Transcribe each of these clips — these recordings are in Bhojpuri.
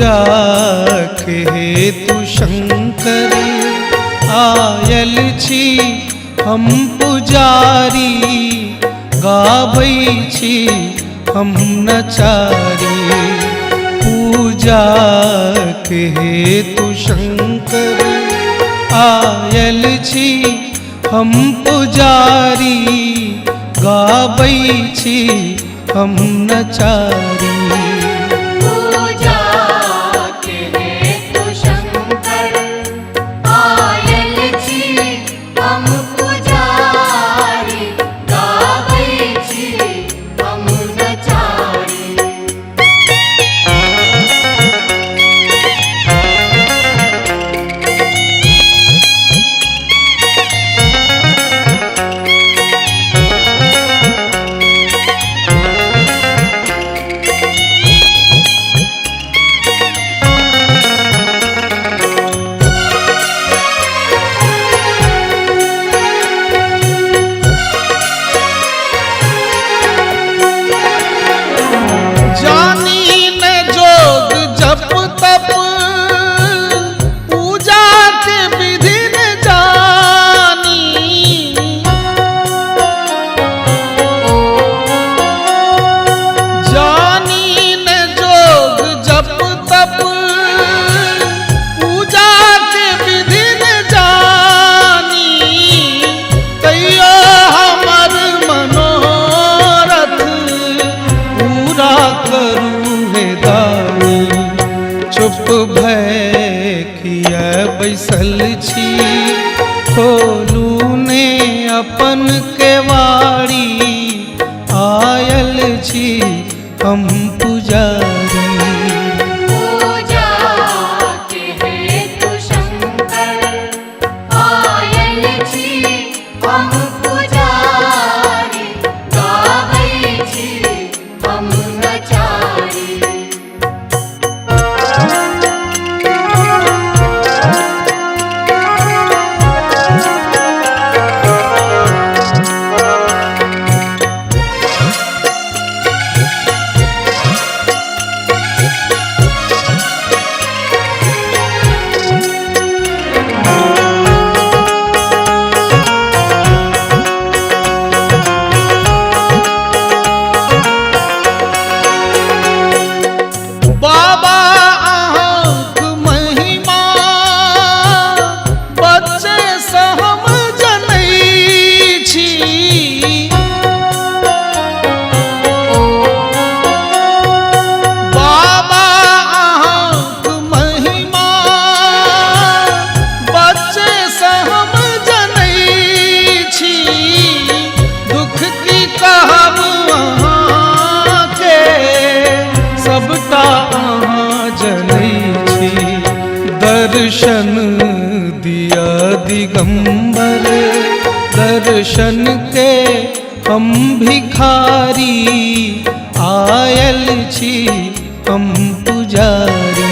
पूजा के हेतु शंकर आयल छी हम पुजारी, गाबै छी हम नचारी। पूजा के हेतु शंकर आयल छी हम पुजारी, गाबै छी हम नचारी। चुप भय किया बैसल छी, खोलू ने अपन केवाड़ी, आयल छी हम पुजारी। दर्शन दिया दिगंबर, दर्शन के हम भिखारी, आयल छी हम पुजारी।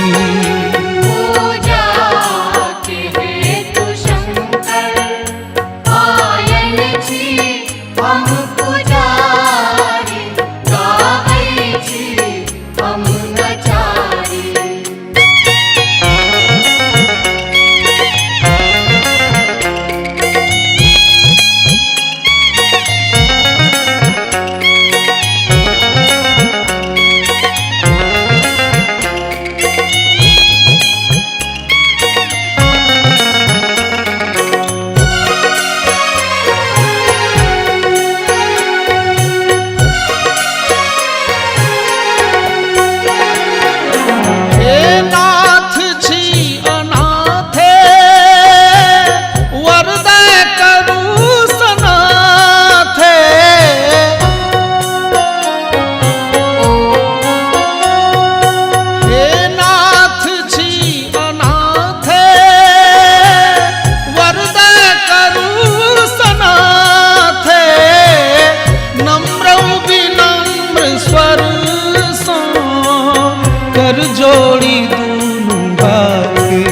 जोड़ी दूनु हाथे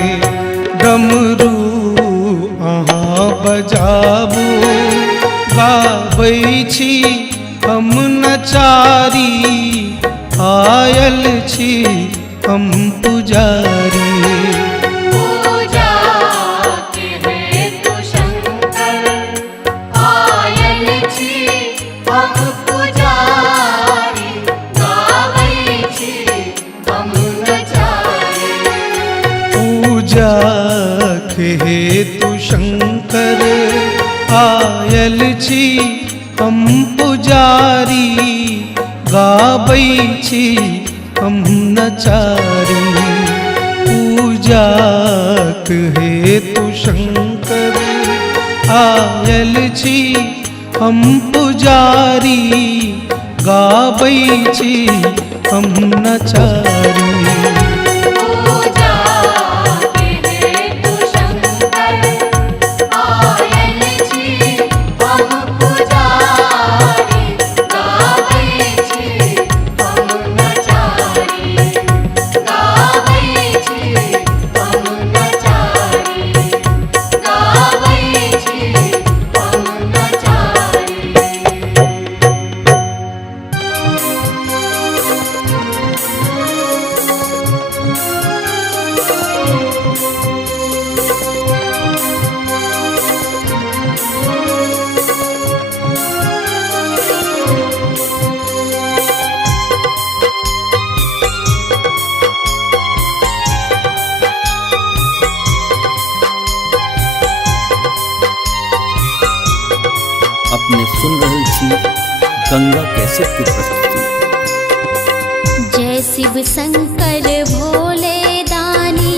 डमरू अहाँ बजाबू, गाबै छी हम नचारी, आयल छी हम पुजारी। पूजा के हेतु शंकर आयल छी हम पुजारी, गावै छी हम नचारी। पूजा के हेतु शंकर आयल छी हम पुजारी, गाबै छी हम नचारी। पूजा के हेतु शंकर आयल छी हम पुजारी, गाबै छी हम नचारी। पूजा के हेतु शंकर आयल छी हम पुजारी, गावै छी हम नचारी, गावै छी हम नचारी, गावै छी हम नचारी। अपने सुन रहल छी गंगा कैसेट की प्रस्तुति। जय शिव शंकर भोले दानी,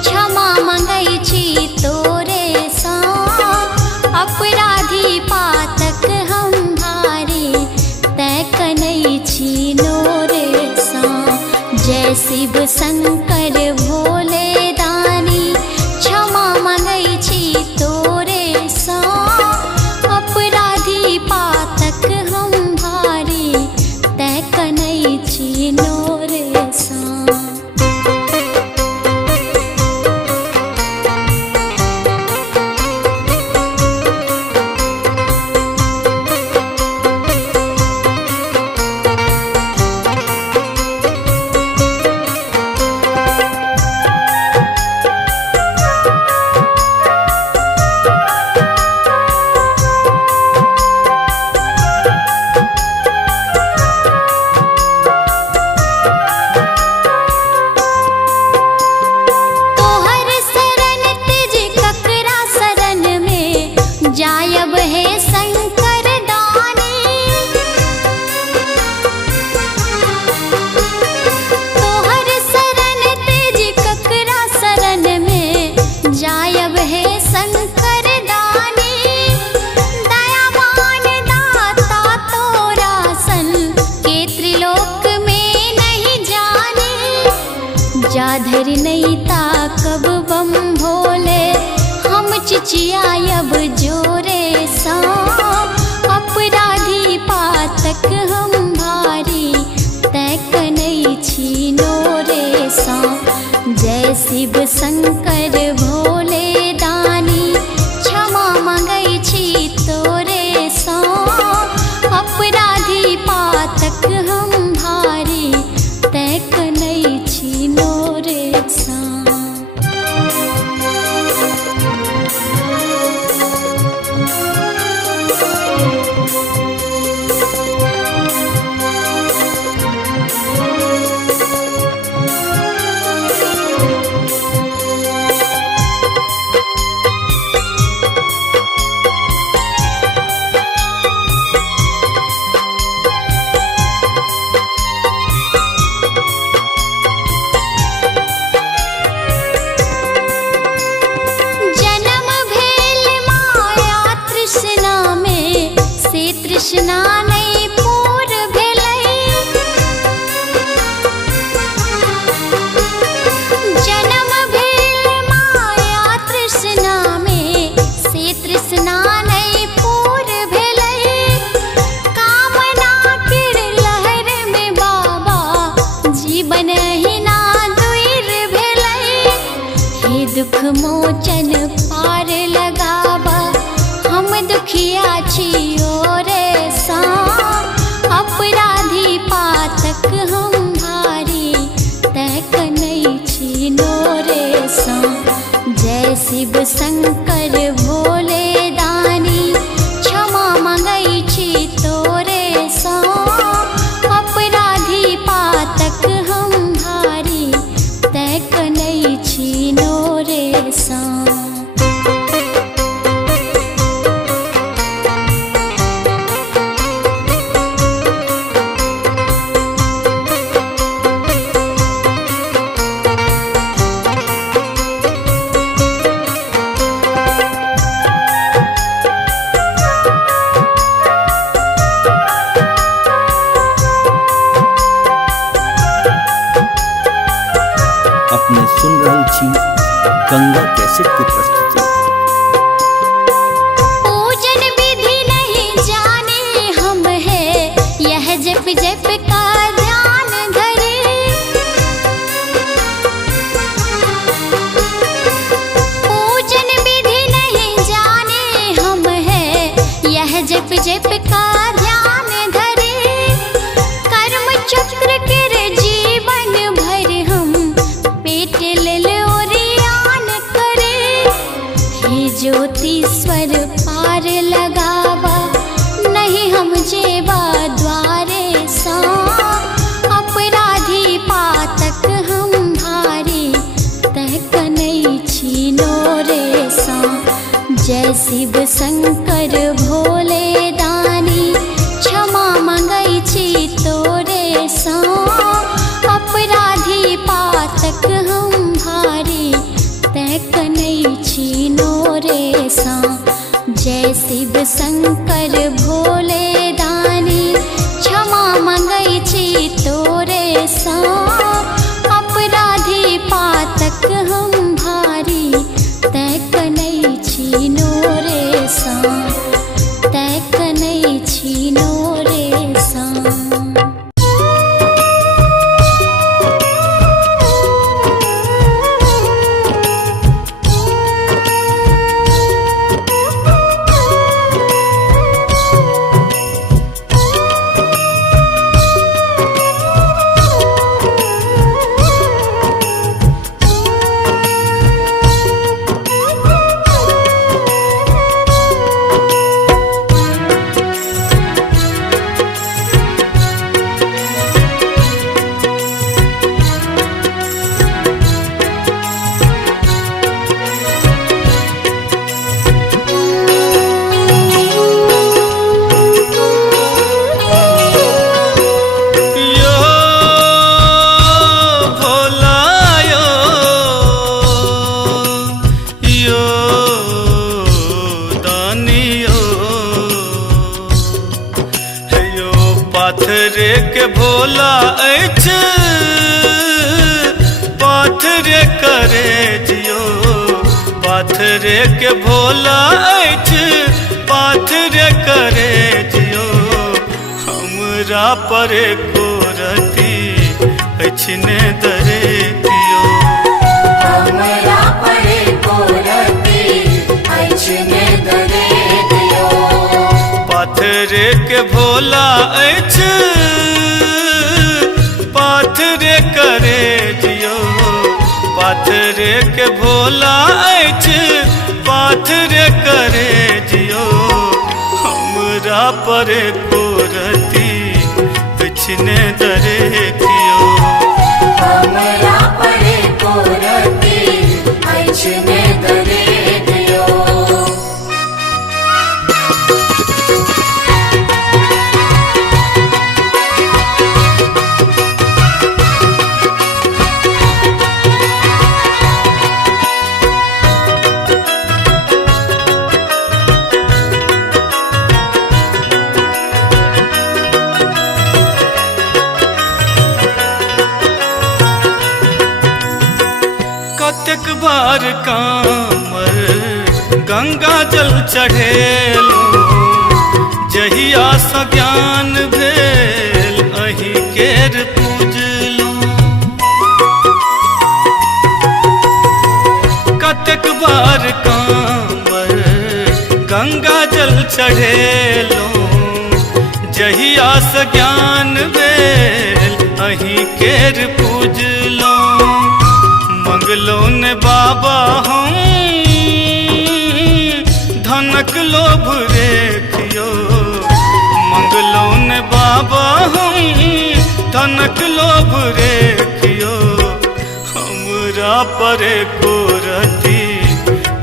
क्षमा मंगै छी तोरे सा, अपराधी पातक हम भारी, तै कनै छी नोरे सा। जय शिव शंकर भोले दानी, क्षमा मंगै छी तोरे सा, अपराधी पातक हम भारी, तै कनै छी नोरे सा। तोहर शरण तिज ककरा शरण में, जायब हे शंकर दानी। तोहर शरण तिज ककरा शरण में, जायब हे शंकर दानी। दयावान दाता तोरा सन, के त्रिलोक में नहीं जाने। जाधर नहीं ताकब बम भोले, हम चिचियायब जोरे सा, अपराधी पातक हम भारी, तै कनै छी नोरे सा। जय शिव शंकर भोले दानी, क्षमा मंगै छी तोरे सा, अपराधी पातक हम भारी, तै कनै छी नोरे सा। जन्म भेल माया तृष्णा में, से तृष्णा नहीं पूर भेलै। जन्म भेल माया तृष्णा में, से तृष्णा नहीं पूर भेलै। कामना केर लहर में बाबा, जीवन ही ना दूर भेलै। हे दुख मोचन पार लगाबा, हम दुखिया छियो रे सा, अपराधी पातक हम भारी, तै कनै छी शिव शंकर भोले दानी क्षमा मंगई छी तोरे सा अपराधी पातक हम भारी तय कनई छी नोरे सा। अपने सुन रहल छी गंगा कैसेट की प्रस्तुति। पूजन विधि नहीं जाने हम है यह जप जप का ध्यान धरे। पूजन विधि नहीं जाने हम है यह जप जप का ध्यान धरे। कर्म चक्र के जीवन भर हम पेट ओरियान करे। हे ज्योतिश्वर पार लगावा नहीं हम जेबा द्वारे सा अपराधी पातक हम भारी तह कनई छी नोरे सा। जय शिव शंकर भोले दानी क्षमा मंगई छी तोरे सा अपराधी पातक हम भारी तय कनई छी नोरे सा। जय शिव शंकर भोले दानी क्षमा मंगई छी तोरे सा अपराधी पातक हम भारी तय कनई छी नोरे सा तय कनई छी नोरे सा। पाथरे के भोला ऐछ पाथरे करे जियो। पाथरे के भोला ऐछ पाथरे करे जियो। हमरा पर को रती ऐछ ने दरे दियो। हमरा परे कोरती ऐछने दरे दियो। पाथरे के भोला ऐछ पाथरे करे जियो। पाथरे के भोला ऐछ पाथरे करे जियो। हमरा पर को रती ऐछने दरे दियो। हमरा परे कोरती ऐछने दरे दियो। कतेक बार कामर गंगा जल चढ़ेलो। जहिया स ज्ञान भेल अही केर पूजलो। कतेक बार कामर गंगा जल चढ़ेलो। जहिया स ज्ञान भेल अही केर पूजलो। मंगलो ने बाबा हम धनक लोभ रेखियो हमरा परे को रति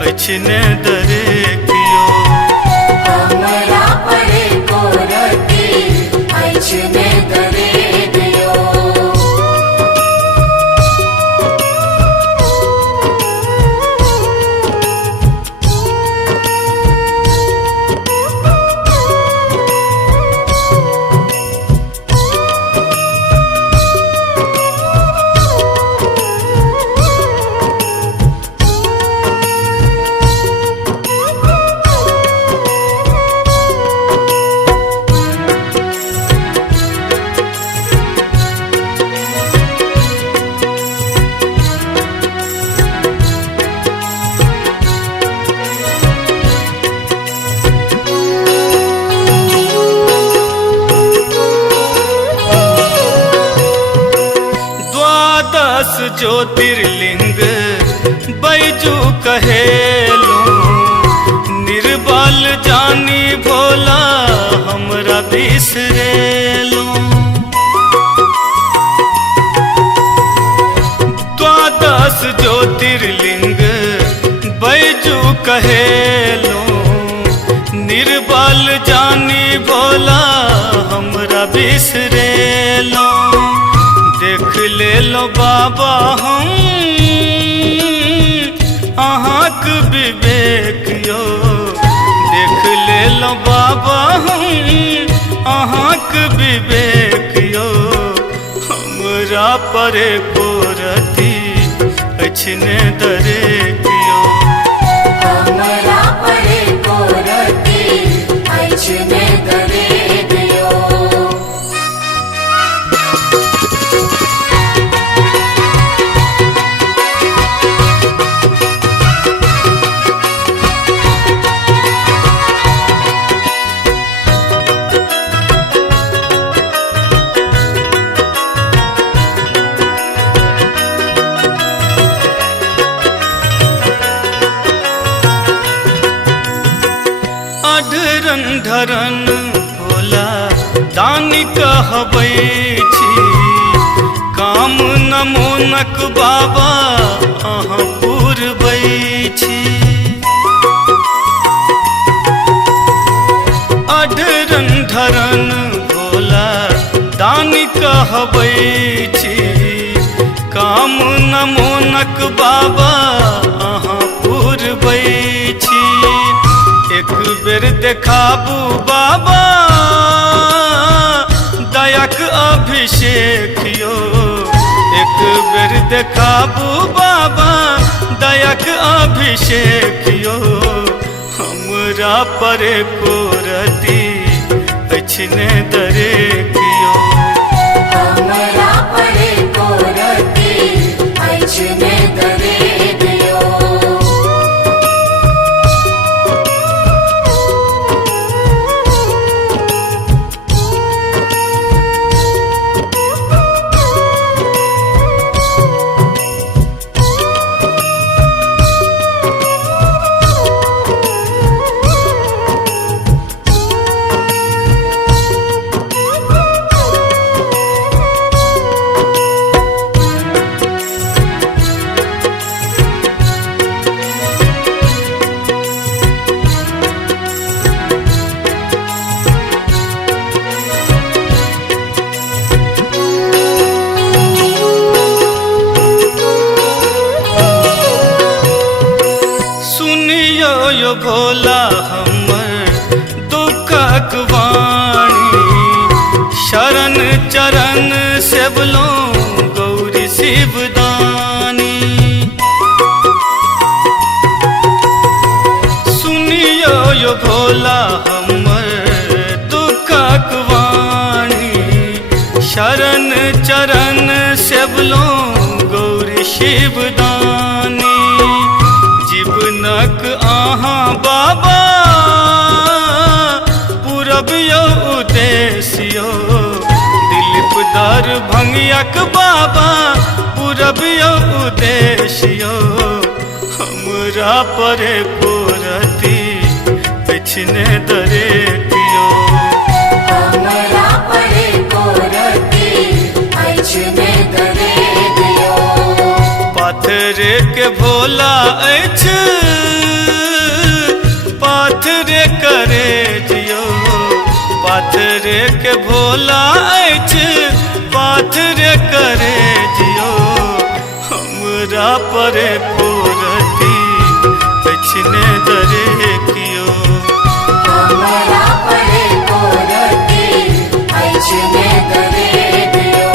अछने दरेखियो हमरा परे को रति अछने दरेखियो ज्योतिर्लिंग बैजू कहेलो निर्बल जानी भोला हमरा बिसरेलो द्वादश ज्योतिर्लिंग बैजू कहेलो निर्बल जानी भोला हमरा बिसरेलो देख ले लो बाबा हम अहाँक विवेक यो देख ले लो बाबा हम अहाँक विवेक यो हमरा परे को रति अछने दरेखियो हमरा परे को रति अछने दरेखियो धरन भोला दानी कहबै छी काम नमोनक बाबा अहाँ पुरबै छी अढरन धरन भोला दानी कहबै छी काम नमोनक बाबा अहाँ पुरबै छी एक बेर देखाबू बाबा दयाक अभिषेक यो एक बेर देखाबू बाबा दयाक अभिषेक यो हमरा परे को रति अछने दरेखियो हमरा परे को रति अछने दरेखियो यो भोला हमर दुखक वाणी शरण चरण सेवलो गौरी शिवदानी सुनियो यो भोला हमर दुखक वाणी शरण चरण सेवलो गौरी शिवदानी जीवनक आहाँ बाबा पूरब यो उद्देश्य दिलीप दर भंगियक बाबा पूरब यो उद्देश्य हमरा परे पोरती पिछने दरेखियो हमरा परे को रति पाथरे के भोला अछि पाथरे करे जियो पाथरे के भोला अछि पाथरे करे जियो हमरा परे कोरती पछने दरे कियो हमरा परे कोरती ऐछने दरे दियो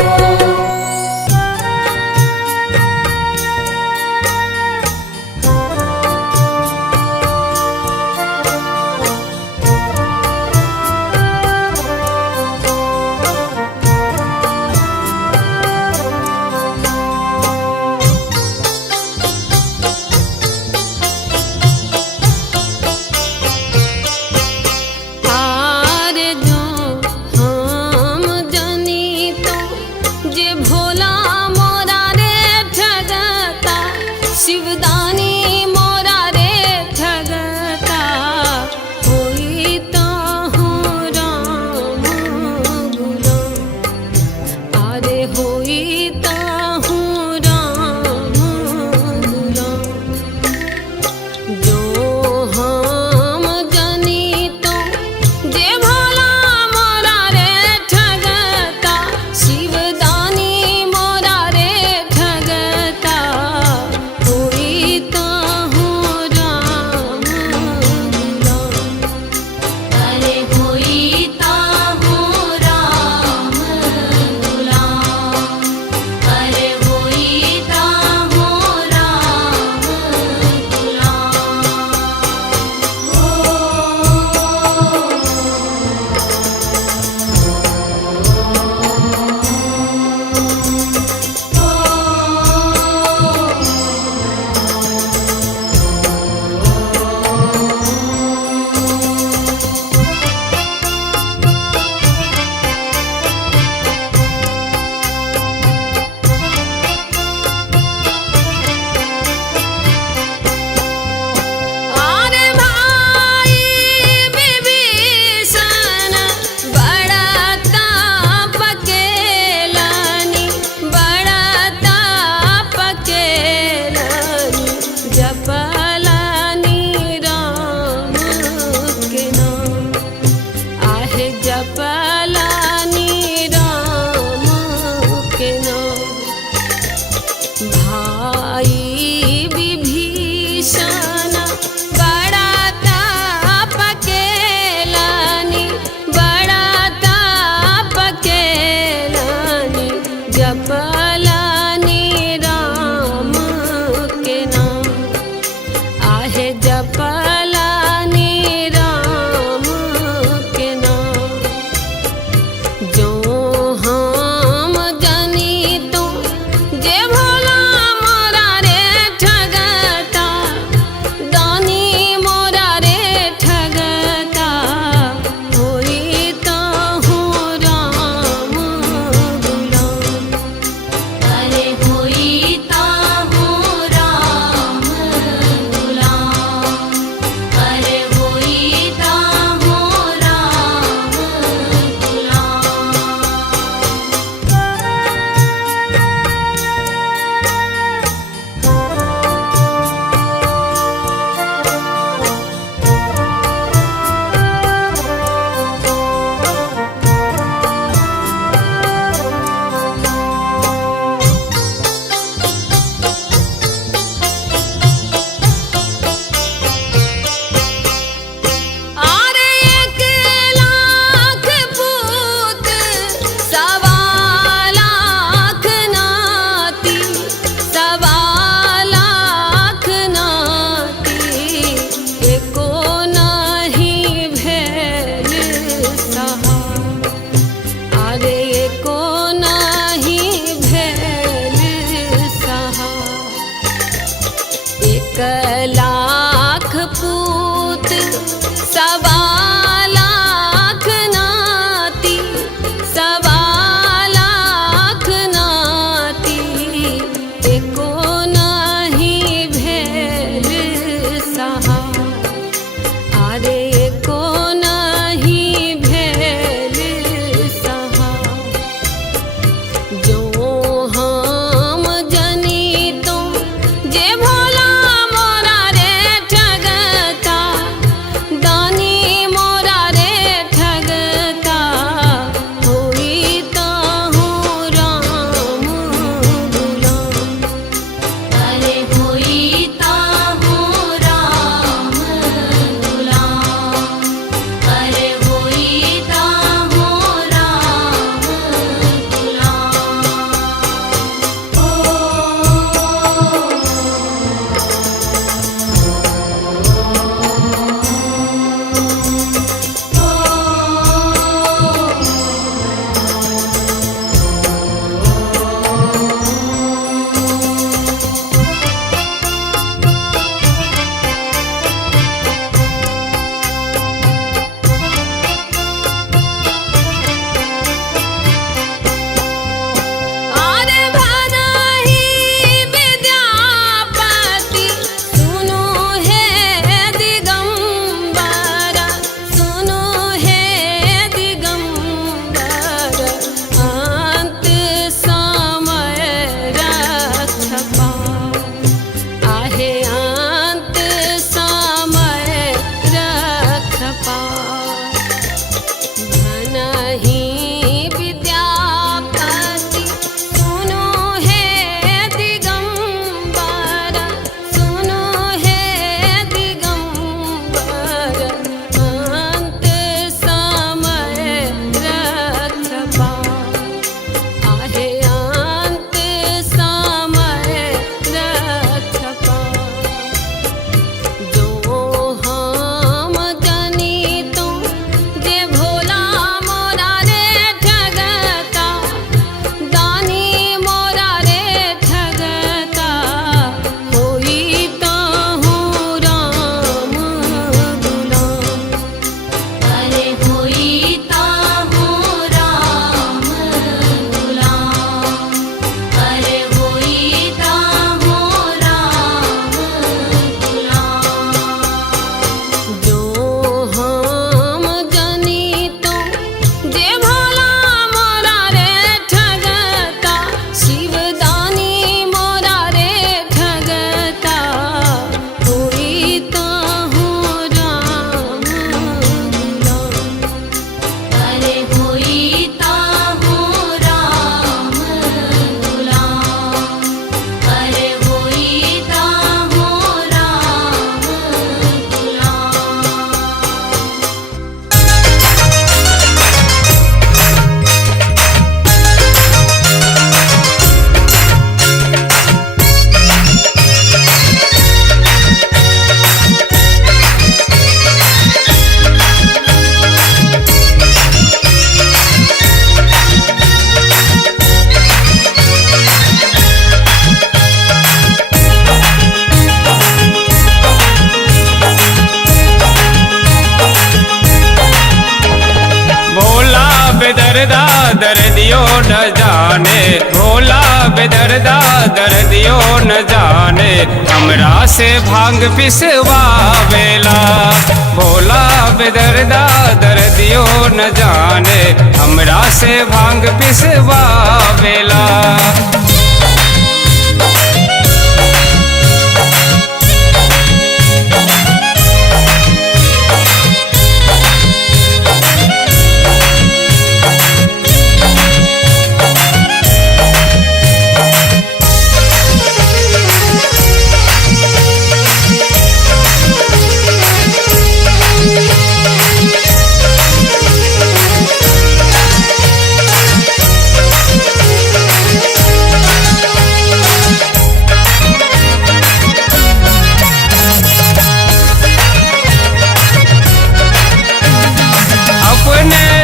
दर्दियो न जाने, भोला बेदर्दा दर्दियो न जाने, हमरा से भांग पिसवावेला। भोला बेदर्दा दर्दियो न जाने, हमरा से भांग पिसवावेला।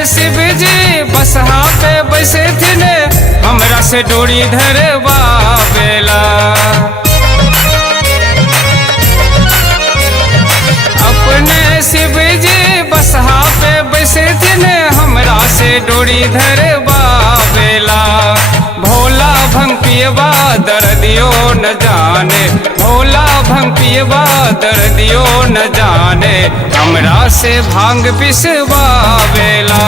शिव जी बसहा पे बैसे थे, हमरा से डोरी धरवावेला। अपने शिव जी बसहा पे बैसे थे, हमरा से डोरी धरवावेला। भोला भंग पियबा दर्दियो न जाने, भोला भंग पियबा दर्दियो न जाने, हमरा से भांग पिसवावेला।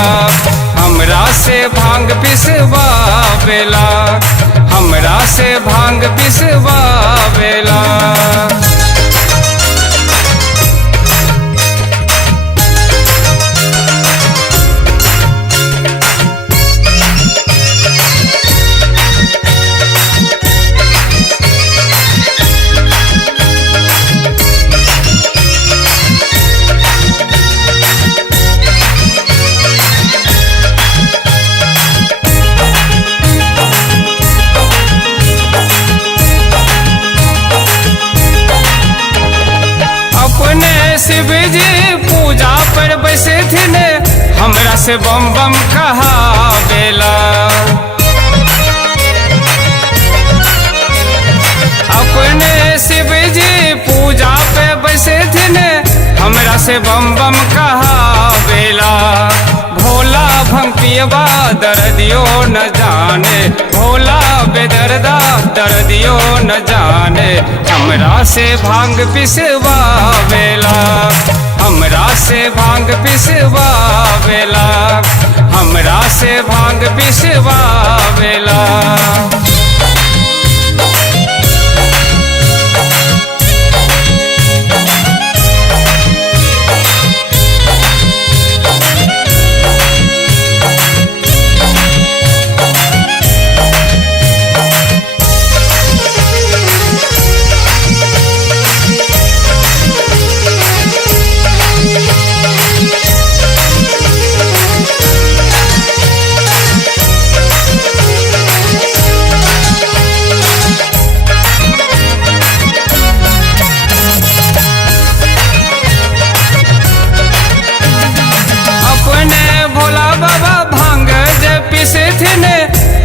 हमरा से भांग पिसवावेला, हमरा से भांग पिसवावेला। शिव जी पूजा पर बैसे थे, हमरा से बम बम कहावेला। अपने शिव जी पूजा पे बैसे थे, हमरा से बम बम कहावेला। भोला भंग पियबा दर्दियो न जाने, भोला बेदर्दा दर्दियो न जाने, हमरा से भांग पिसवावेला। हमरा से भांग पिसवावेला, हमरा से भांग पिसवावेला।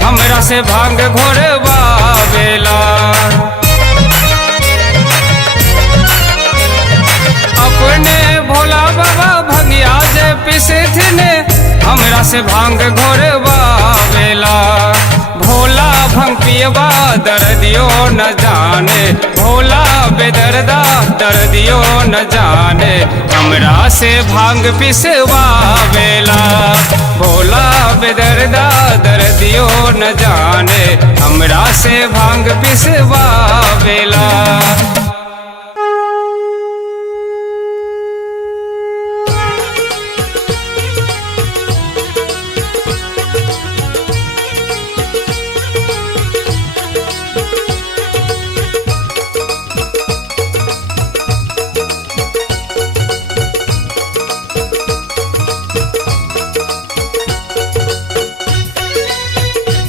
हमरा से भांग घोरवावेला। अपने भोला बाबा भंगिया जे पिसे थे, हमरा से भांग घोरवावेला। भोला भंग पियबा दर्दियो न जाने, भोला बेदर्दा दर्दियो न जाने, हमरा से भांग पिसवावेला। भोला बेदर्दा दर्दियो न जाने, हमरा से भांग पिसवावेला।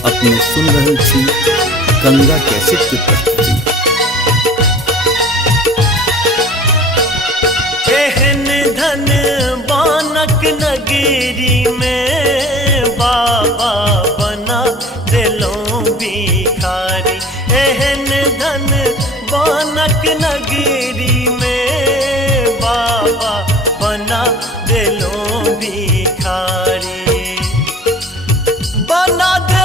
अपने सुन रहल छी गंगा कैसेट की प्रस्तुति। एहन धन बानक नगरी में बाबा बना दिलों भिखारी। एहन धन बानक नगरी में बाबा बना दिलों भिखारी। बना दे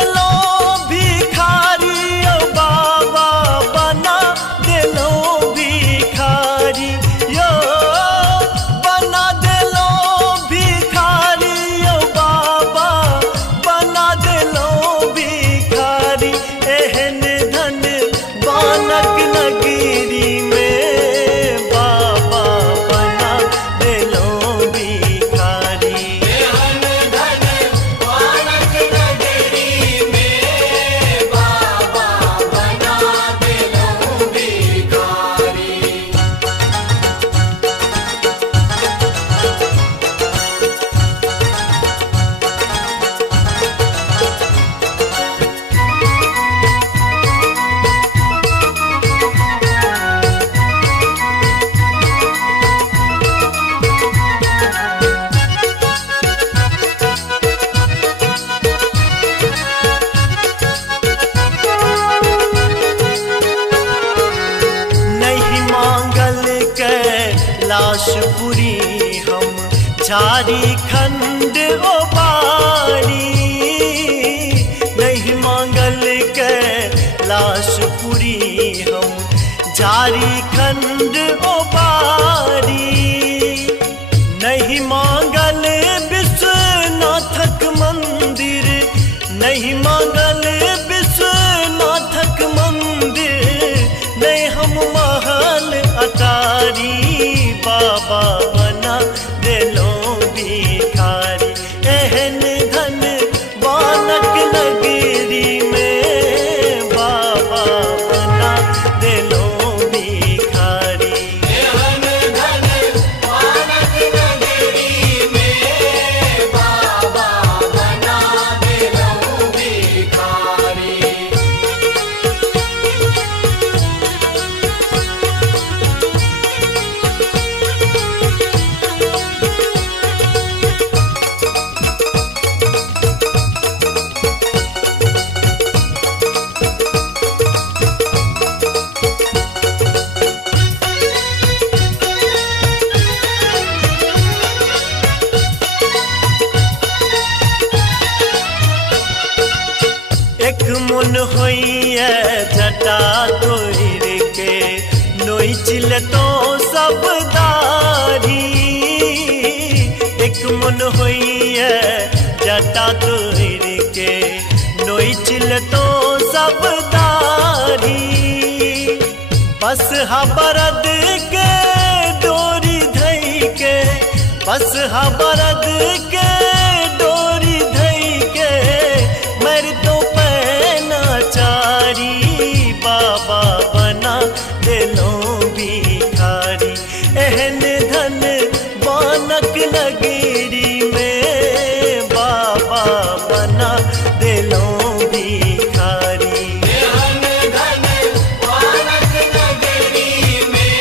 झारीखंड ओ बारी नहीं मांगल के लाशपुरी हम झारीखंड ओ बारी नहीं मांगल विश्वनाथक मंदिर नहीं मांगल विश्वनाथक मंदिर नहीं हम महल अटारी बाबा बना दिलो भिखारी एहन धन बानक नगरी में बाबा बना दिलो भिखारी एहन धन बानक नगरी में बाबा बना दिलो भिखारी। एक मन होइए जटा तोर के नोई चिल तो सब दारी एक मन होइए जटा तोर के नोई चिल तो सब दारी बस हा बरद के डोरी धई के बस हा बरद के डोरी धई के मर तो चारी बाबा बना दिलो भिखारी एहन धन बानक नगरी में बाबा बना दिलो भिखारी एहन धन बानक नगरी में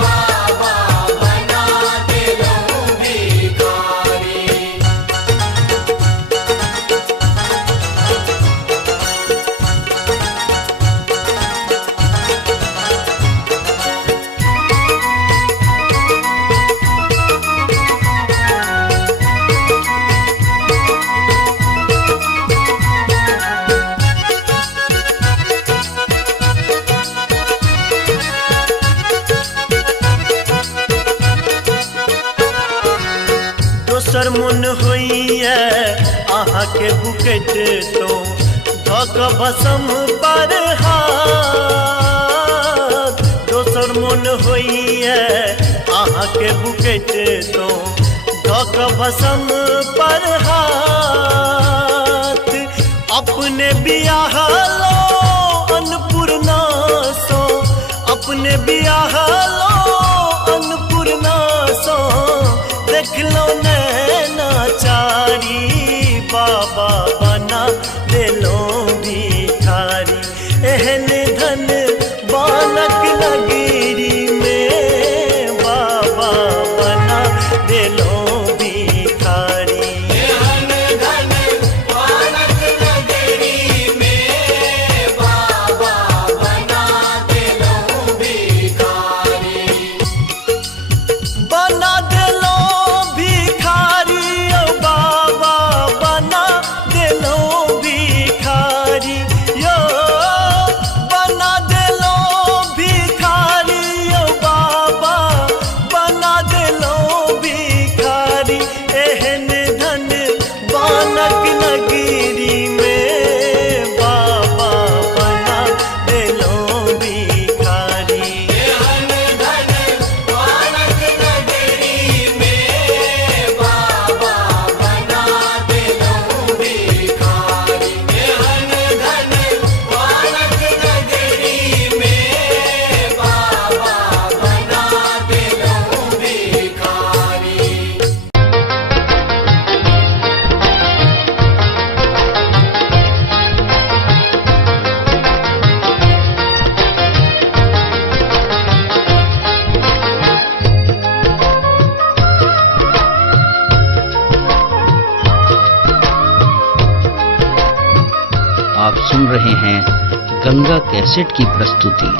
बाबा बना दिलो भिखारी। दोसर मन होइए आहा के बुकेट तो धक भसम पर हाथ दोसर मन होइए आहा के बुकेट तो धक भसम पर हाथ अपने बियाह लो अन्नपूर्णा सो अपने बियाह लो अन्नपूर्णा सो देख लो नैनाचारी बाबा बना दिलो भिखारी एहन धन बानक नगरी में बाबा बना दिलो भिखारी एहन धन बानक नगरी में बाबा बना दिलो भिखारी। बना दिलो भिखारी ओ बाबा बना दिलो भिखारी यो बना दिलो भिखारी ओ बाबा बना दिलो भिखारी एहन धन बानक नगरी में बाबा बना दिलो भिखारी एहन धन बानक नगरी में बाबा बना दिलो भिखारी। एहन धन बानक नगरी में बाबा बना दिलो भिखारी। आप सुन रहे हैं गंगा कैसेट की प्रस्तुति।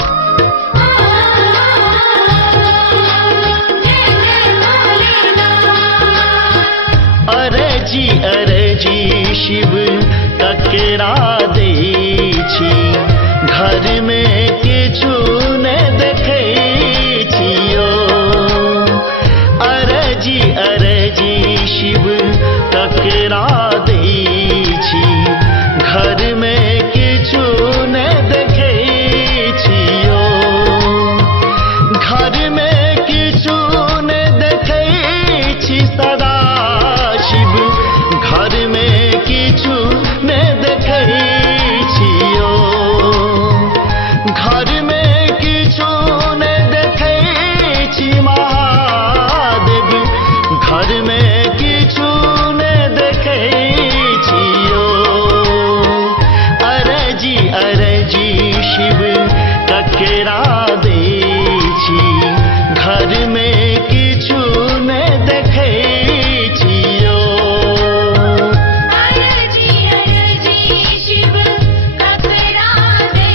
जय जय भोलेनाथ शिव ककरा दै छी, घरमे किछु नहि देखै छियो। अरजी अरजी शिव ककरा दै छी, घरमे किछु नहि देखै छियो। घरमे किछु नहि देखै छी सदा शिव, घरमे किछु नहि देखै छियो। घरमे किछु नहि देखै छी महादेव, घरमे किछु नहि देखै छियो। अरजी अरजी शिव ककरा दै छी, घरमे किछु नहि देखै छियो। अरजी अरजी शिव ककरा दै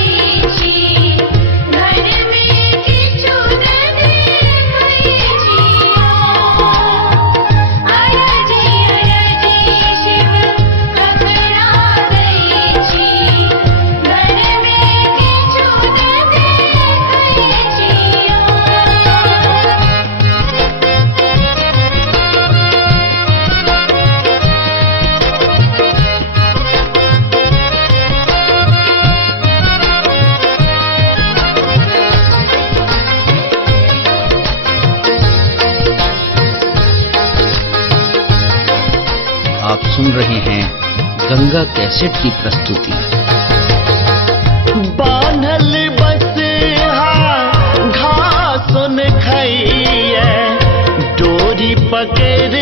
छी, घरमे किछु नहि देखै छियो। अरजी अरजी शिव ककरा दै छी, घरमे किछु नहि देखै छियो। आप सुन रहे हैं गंगा कैसेट की प्रस्तुति। बान्हल बसहा घासुन खइए, डोरी पकड़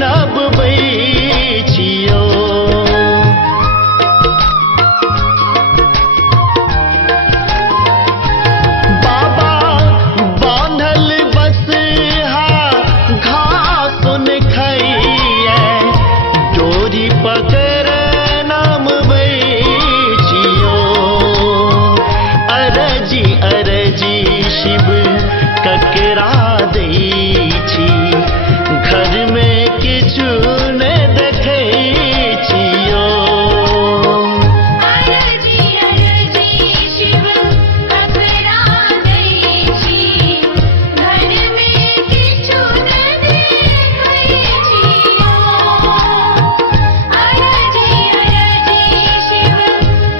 नबबै छियो। बाबा बान्हल बसहा घासुन खइए, डोरी पकड़ नबबै छियो। अरजी अरजी शिव ककरा दै छी, घरमे किछु नहि देखै छियो। अरजी अरजी शिव ककरा दै छी, घरमे किछु नहि देखै छियो। अरजी अरजी शिव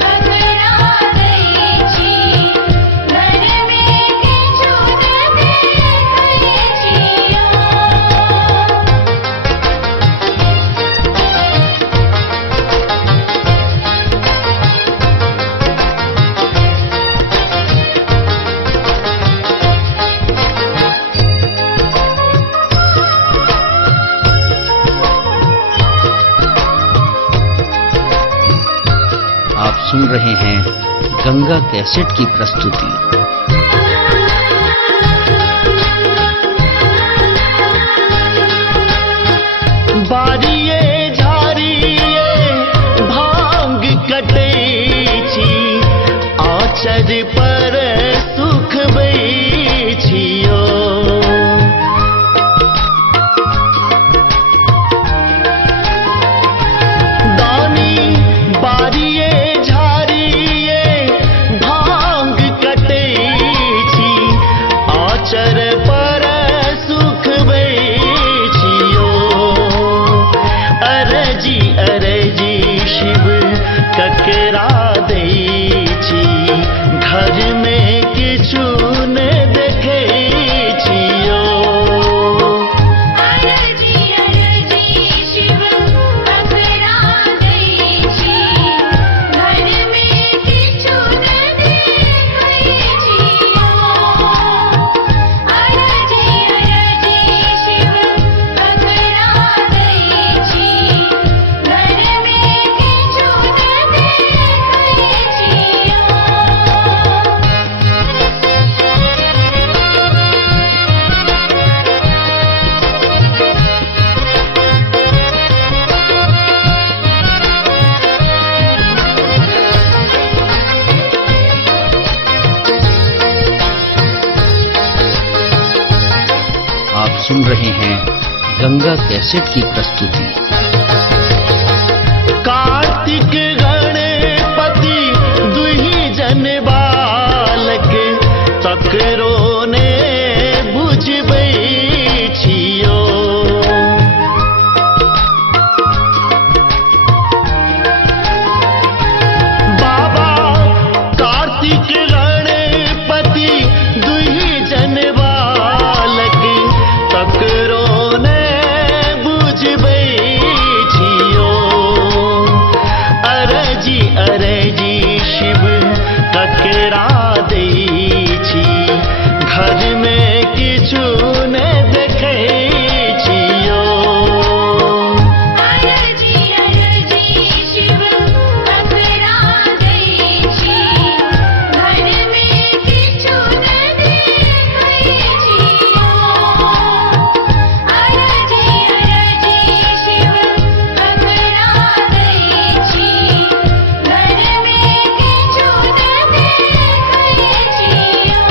ककरा दै छी, घरमे किछु नहीं देखै छियो। आप सुन रहे हैं गंगा कैसेट की प्रस्तुति। बारिये झारिये भांग कटै छी, आचर पर सुखबै छियो। दानी बारिये झारिये भांग कटै छी, आचर पर सुखबै छियो। अरजी अरजी शिव ककरा दै छी, घरमे किछु नहि देखै छियो। अरजी अरजी शिव ककरा दै छी, घरमे किछु नहीं देखै छियो। अरजी अरजी शिव ककरा दै छी, घरमे किछु नहीं देखै आप सुन रहे हैं गंगा कैसेट की प्रस्तुति। का ककरो ने बुझबै छियो। बाबा कार्तिक गणपति दुहि जन बालक ककरो ने बुझबै छियो। अरजी अरजी शिव ककरा दै छी, घर में किछु ने देखै छियो। अरजी अरजी शिव ककरा दै छी, घर में किछु न देखै छियो। अरजी अरजी शिव ककरा दै छी, घर में किछु न देखै छियो।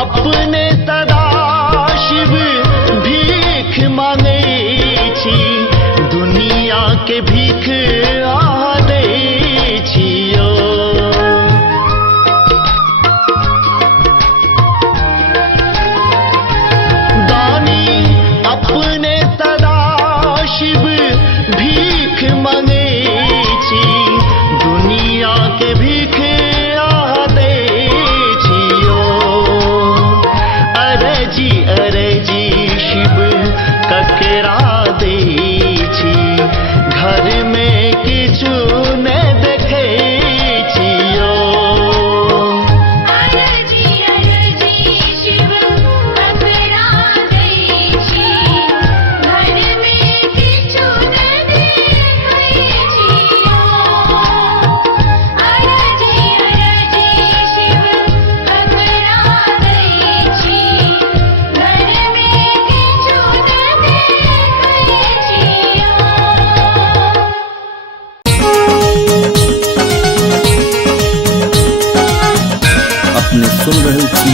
अपने सदा शिव भीख मांगै छी, दुनिया के भीख अहाँ दै छियो। दानी अपने सदा शिव भीख मांगै छी, दुनिया के भीख अहाँ दै छियो। अरजी अरजी शिव ककरा दै छी, घर में किछु ने देखै छियो। अरजी अरजी शिव ककरा दै छी, घर में किछु न देखै छियो। अरजी अरजी शिव ककरा दै छी, घर में किछु न देखै छियो। अपने सुन रहल छी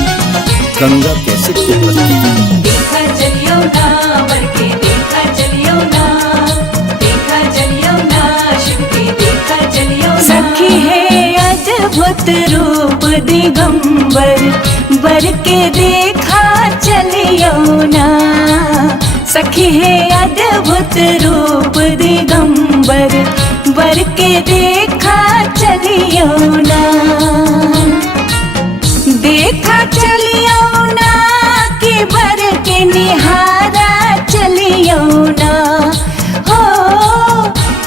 गंगा कैसेट के प्रस्तुति। देखा चलियो ना बरके देखा चलियो ना, देखा चलियो ना शिव के देखा चलियो ना। सखी है अद्भुत रूप दिगंबर, बर के देखा चलियो ना। सखी है अद्भुत रूप दिगंबर, बर के देखा चलियो ना। देखा चलियो ना कि बर के निहारा चलियो ना। हो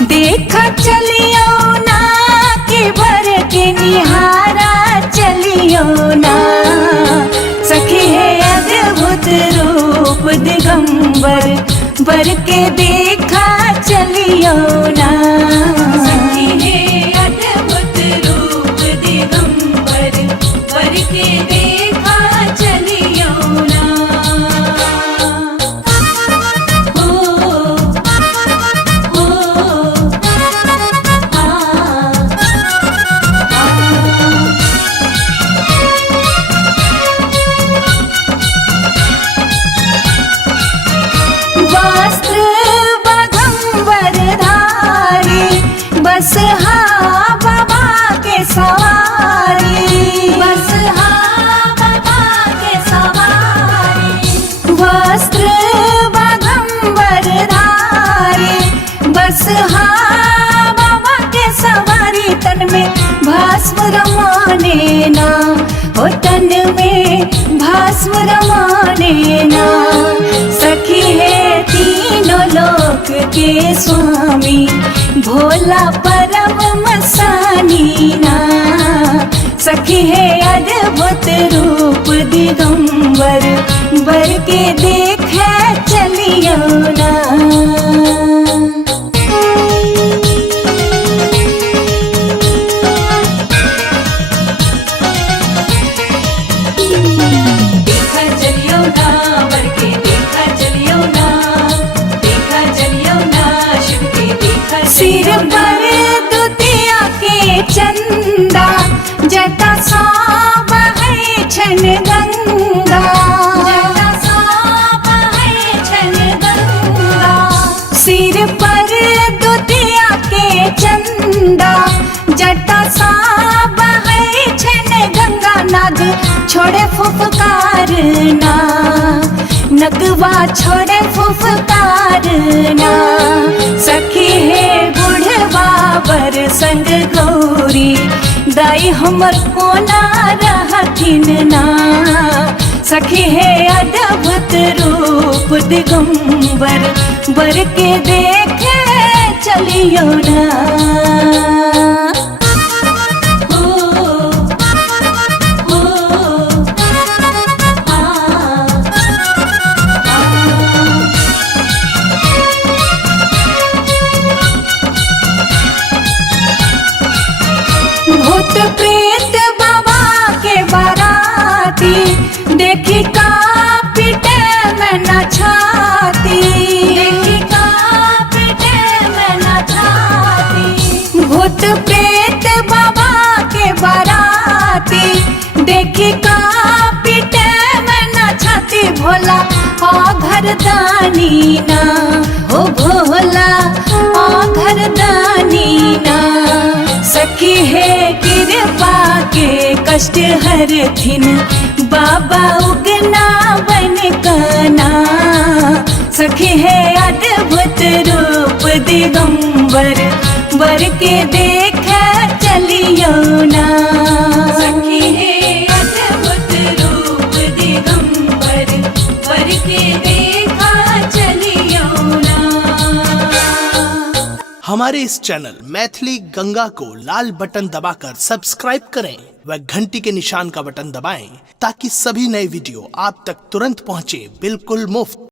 देखा चलियो ना कि बर के निहारा चलियो ना। सखी है अद्भुत रूप दिगंबर, बर के देखा चलियो ना। सखी है अद्भुत रूप दिगंबर, बर के देखा चलियो ना। हो हो वस्त्र बगंबर धारी, बस बाबा के सवारी, बस बाबा के सवारी। वस्त्र बगंबर धारी, बस बाबा के सवारी। तन में भस्म रमाने ना, हो तन में भस्म रमाने ना। सखी है तीनों लोक के स्वामी, भोला परम मसानी ना। सखी है अद्भुत रूप दिगंबर, बर के देखे चलियो ना। छोड़े फुफकारना, नगवा छोड़े फुफकारना। सखी है बुढ़वा बर संग गौरी, दाई हमर कोना रहथिन ना। सखी है अद्भुत रूप दिगंबर, बर के देखे चलियो ना। भूत प्रेत बाबा के बाराती, देखी का पिटे में न छाती, देखी का पिटे में न छाती। भूत प्रेत बाबा के बाराती, देखी का पिटे में न छाती। भोला आ घर दानी ना, हो भोला आ घर दानी ना। सखी है कृपा के कष्ट हरथिन, बाबा उगना बन काना। सखी है अद्भुत रूप दिगंबर, बर के देख चलियो ना। सखी है अद्भुत रूप दिगंबर, बर के देखा चलियो ना। हमारे इस चैनल मैथिली गंगा को लाल बटन दबाकर सब्सक्राइब करें व घंटी के निशान का बटन दबाएं, ताकि सभी नए वीडियो आप तक तुरंत पहुंचे बिल्कुल मुफ्त।